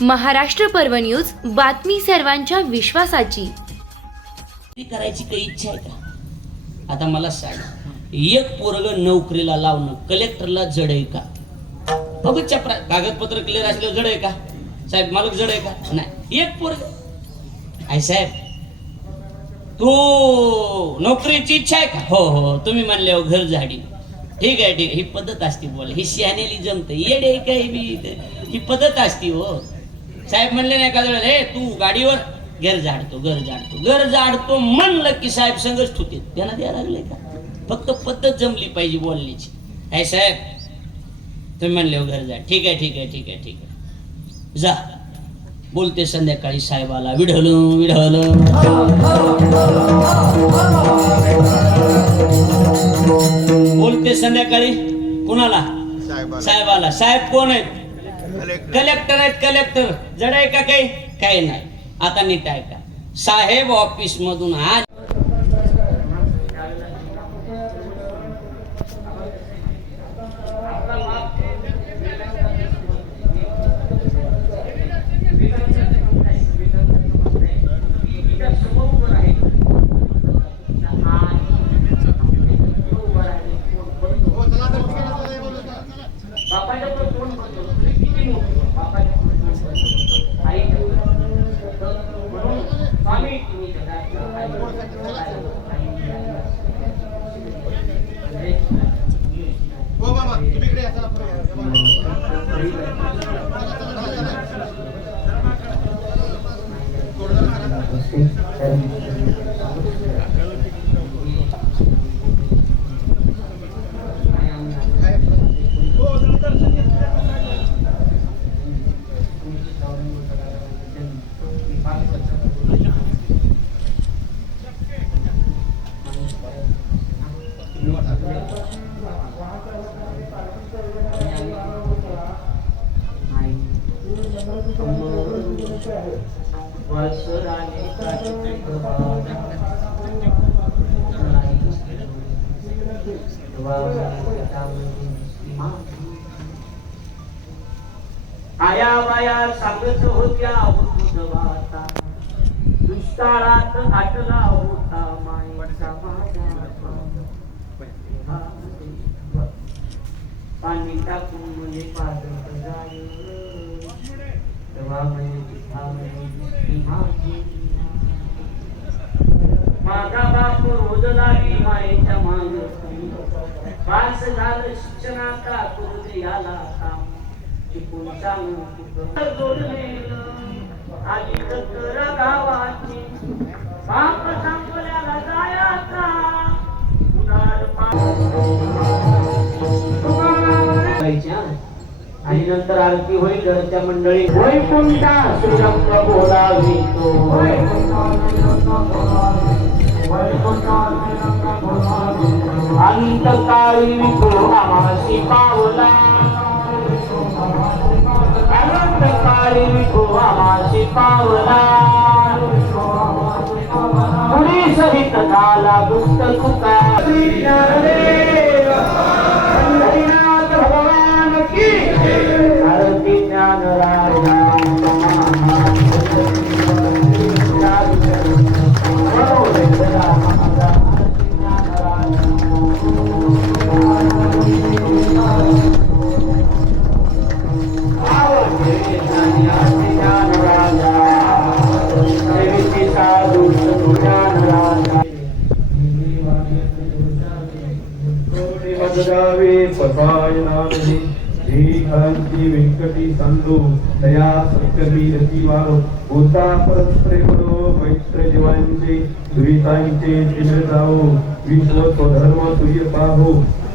महाराष्ट्र पर्व न्यूज बातमी सर्वांच्या विश्वासाची. करायची काही इच्छा आहे का? आता मला सांग एक पोरग नोकरीला लावणं कलेक्टरला जड आहे का? बघ कागदपत्र क्लिअर असल्यावर जड आहे का? साहेब मालक जड आहे का? नाही. एक पोरग आय साहेब तू नोकरीची इच्छा आहे का? हो हो, हो. तुम्ही म्हणले हो, घर झाडी. ठीक आहे ठीक आहे. ही पद्धत असते बोल. ही शहाण्याली जमते. येडे काय का हे बी? ही पद्धत असते हो. साहेब म्हणले नाही का वेळेस, हे तू गाडीवर घर झाडतो घर झाडतो घर झाडतो म्हणलं की साहेब संघच ठुते. त्यांना द्यायला लागले का? फक्त पद्धत जमली पाहिजे बोलण्याची. आहे साहेब तुम्ही म्हणले हो घर झाड. ठीक आहे ठीक आहे ठीक आहे ठीक आहे. जा. बोलते संध्याकाळी साहेबाला विढल विढल बोलते संध्याकाळी कुणाला? साहेबाला. साहेब कोण आहेत? कलेक्टर आहेत कलेक्टर जड आहे का काही? काही नाही. आता नीट ऐका. साहेब ऑफिस मधून आज तुम्ही इकडे आया बाया सांगत होत्या दुष्काळात आटला होता मायेचा माझा पाणी टाकून म्हणजे पादत जाय तेव्हा म्हणजे माझी बाप रोज लागी मायेच्या माग. पास झालं शिक्षणाचा याला काम शिकून चांगलं जोडलेलं. आली तर गावाची. बाप सांगल्याला जायाचा. उदार पाहायच्या आणि नंतर आरती होईल घरच्या मंडळी. होय कोणता सकाळी विठो आमाशी पावला अनंतकाळी विठो आमाशी पावला पुरी सहित झाला पुस्तक मददावे पसाय नामहि श्रीकांती व्यंकटी संदो दया सत्यवी रतिवारो होता परस्प्रेमनो मैत्र जीवांचे दुरितांचे चिन्ह जाओ विश्व स्वधर्म सूर्य पाहो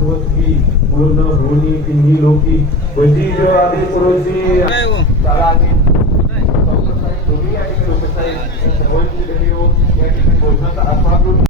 ब्रह्मणा भगवती पूर्ण भूनी तिन्ही लोकी. वजीर आदी पुरुषी. सालागी तुम्ही आणि लोक सर्वांची भेटी होऊन या ठिकाणी भोजनाचा आस्वाद